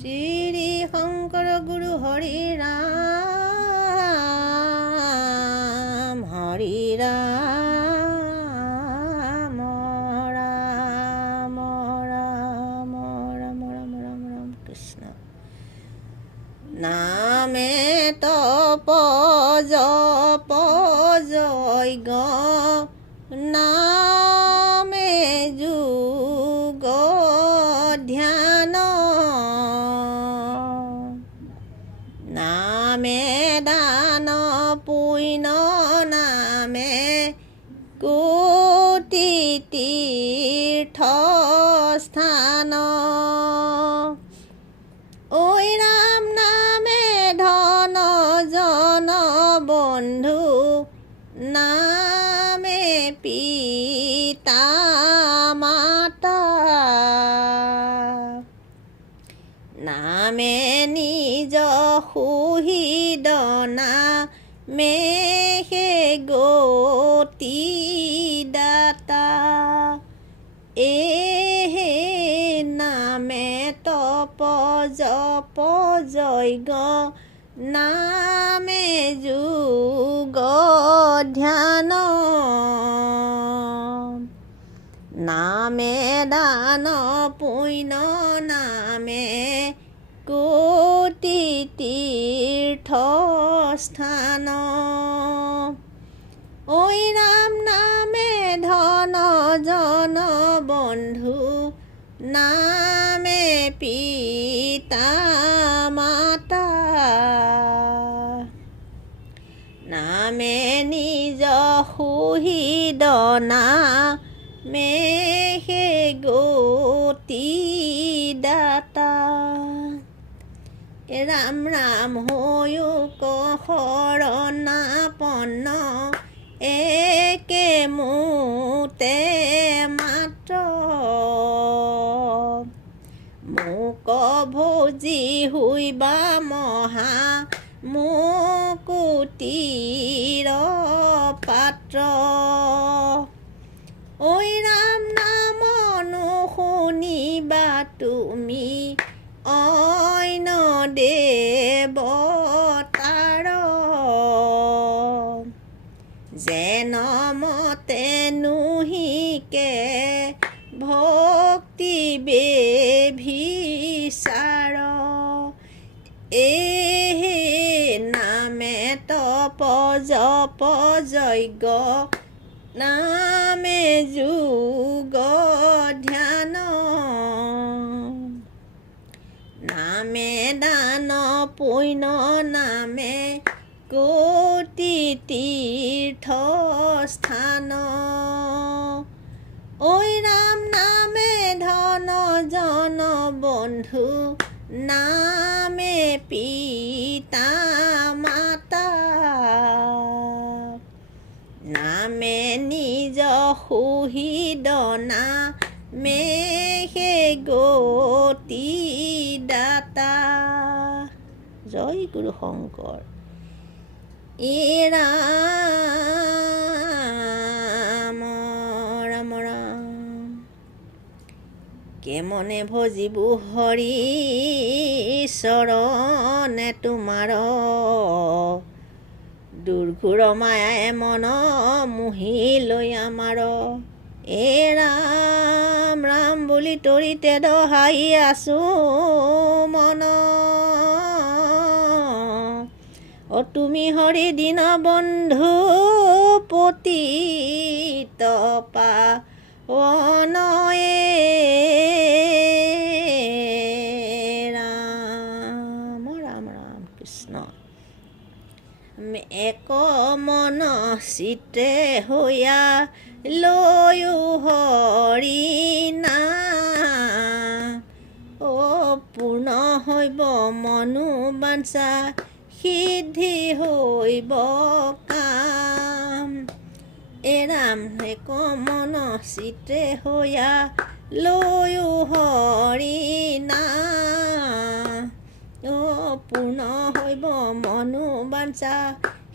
শ্ৰী শংকৰ গুৰু হৰি ৰাম হৰি ৰাম ৰাম ৰাম ৰাম ৰাম ৰাম ৰাম কৃষ্ণ নামে তপ জপ যজ্ঞ নামে যোগ ধ্যান নামে দান পুণ্য নামে কোটি তীৰ্থ স্থান ঐ ৰাম নামে ধন জন বন্ধু নামে পিতা মাতা নামে নিজ সুহৃদ নামে হে গতি দাতা এহে নামে তপ জপ যজ্ঞ নামে যোগ ধ্যান নামে দান পুণ্য নামে কোটি তীৰ্থ স্থান ঐ ৰাম নামে ধন জন বন্ধু নামে পিতা মাতা নামে নিজ সুহৃদ নামে হে গতি দাতা ৰাম ৰাম হৈও শৰণাপন্ন একে মোতে মাত্ৰ মোক ভোজি হুইবা মহা মুকুতিৰ পাত্ৰ ঐ ৰাম নাম নুশুনিবা তুমি অন্য দেৱতাৰ যেন মতে নুহিকে ভক্তি বেভিচাৰ এহে নামে তপ জপ যজ্ঞ নামে যোগ ধ্যান নামে দান পুণ্য নামে কোটি তীৰ্থ স্থান ঐ ৰাম নামে ধন জন বন্ধু নামে পিতা মাতা নামে নিজ সুহৃদ নামে হে গতি দাতা জয় গুৰু শংকৰ ৰাম ৰাম ৰাম কেমনে ভজিবু হৰি চৰণে তোমাৰ দুৰ্ঘুৰ মায়াই মন মোহি লৈ আমাৰ ৰাম ৰাম বুলি তৰিতে দহাই আছো মন তুমি হৰি দিন বন্ধু পতিত পাৱন ৰাম ৰাম ৰাম কৃষ্ণ এক মন চিত্তে হৈয়া লৈও হৰি নাম পূৰ্ণ হৈব মনো বাঞ্ছা সিদ্ধি হৈব কাম ৰাম এক মন চিত্তে হৈয়া লৈও হৰি নাম পূৰ্ণ হৈব মনো বাঞ্ছা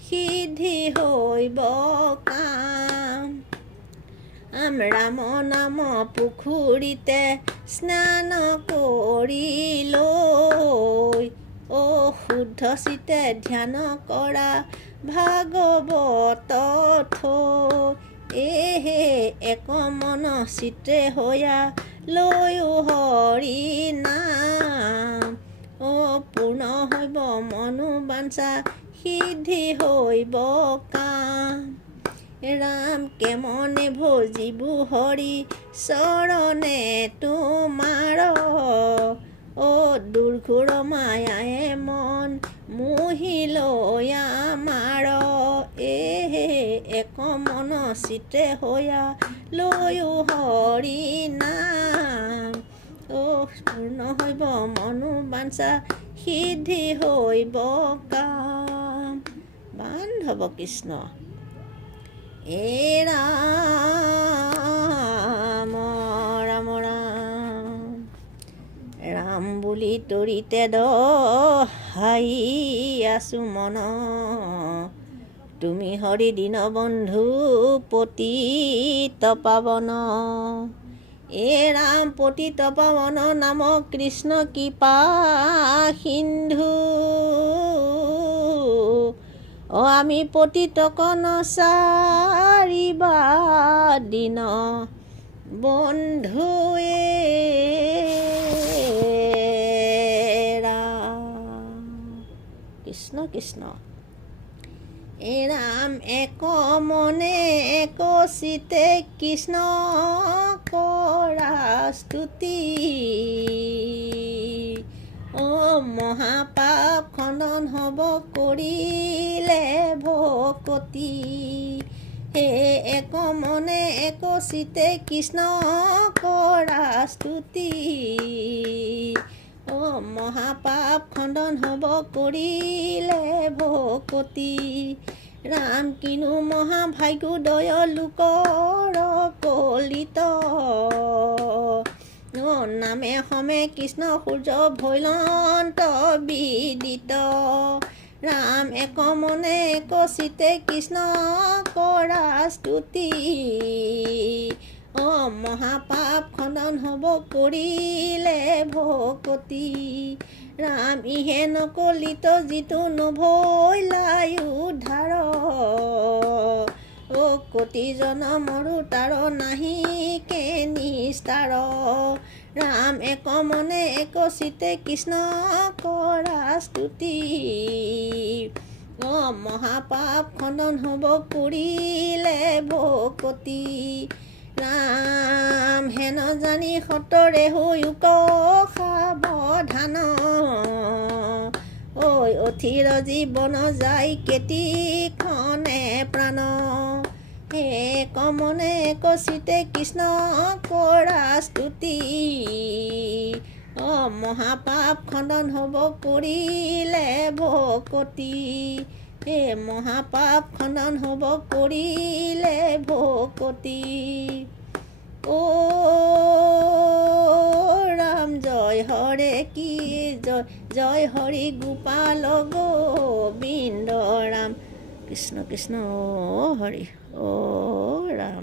সিদ্ধি হৈব কাম ৰাম নাম পুখুৰীতে স্নান কৰি লৈ শুদ্ধ চিতে ধ্যান কৰা ভাগৱত থৈ এহে এক মন চিত্ৰে হৈয়া লৈও হৰি নাম পূৰ্ণ হৈব মনোবাঞ্ছা সিদ্ধি হৈব কাম ৰাম কেমনে ভজিবু হৰি চৰণে তোমাৰ দুৰ্ঘোৰ মায়ায়ে মন মোহি লৈ আমাৰ এহে এক মন চিত্ৰে হৈয়া লৈও হৰি নাম পূৰ্ণ হৈব মনোবাঞ্ছা সিদ্ধি হৈব কাম বান্ধৱ কৃষ্ণ ৰাম ৰাম ৰাম ৰাম বুলি তৰিতে দহাই আছো মন তুমি হৰি দীনবন্ধু পতিত পাৱন ৰাম পতিত পাৱন নাম কৃষ্ণ কৃপা সিন্ধু আমি পতিত কনচাৰিবা দিন বন্ধুৱে ৰাম কৃষ্ণ কৃষ্ণ ৰাম এক মনে এক চিতে কৃষ্ণ কৰা স্তুতি মহাপাপ খণ্ডন হ'ব কৰিলে ভকতি হে এক মনে এক চিতে কৃষ্ণ কৰা স্তুতি মহাপাপ খণ্ডন হ'ব কৰিলে ভকতি ৰাম কিনো মহাভাগ্যোদয় লোকৰ কলিত নামে সমে কৃষ্ণ সূৰ্য ভৈলন্ত বিদিত ৰাম এক মনে এক চিতে কৃষ্ণ কৰা স্তুতি মহাপাপ খণ্ডন হ'ব কৰিলে ভকতি ৰাম ইহে নকলিত যিটো নভৈলাই উদ্ধাৰ কোটি জনমৰো তাৰ নাহিকে নিস্তাৰ ৰাম এক মনে এক চিতে কৃষ্ণ কৰা স্তুতি মহাপাপ খণ্ডন হ'ব কৰিলে ভকতি ৰাম হেন জানি সতৰে হৈ সাৱধান অথিৰ জীৱন যায় কেতিখনে প্ৰাণ এক মনে এক চিতে কৃষ্ণ কৰা স্তুতি মহাপাপ খণ্ডন হ'ব কৰিলে ভকতি মহাপাপ খণ্ডন হ'ব কৰিলে ভকতি ৰাম জয় হৰে কি জয় হৰি গোপাল গোবিন্দ ৰাম কৃষ্ণ কৃষ্ণ হৰি ৰাম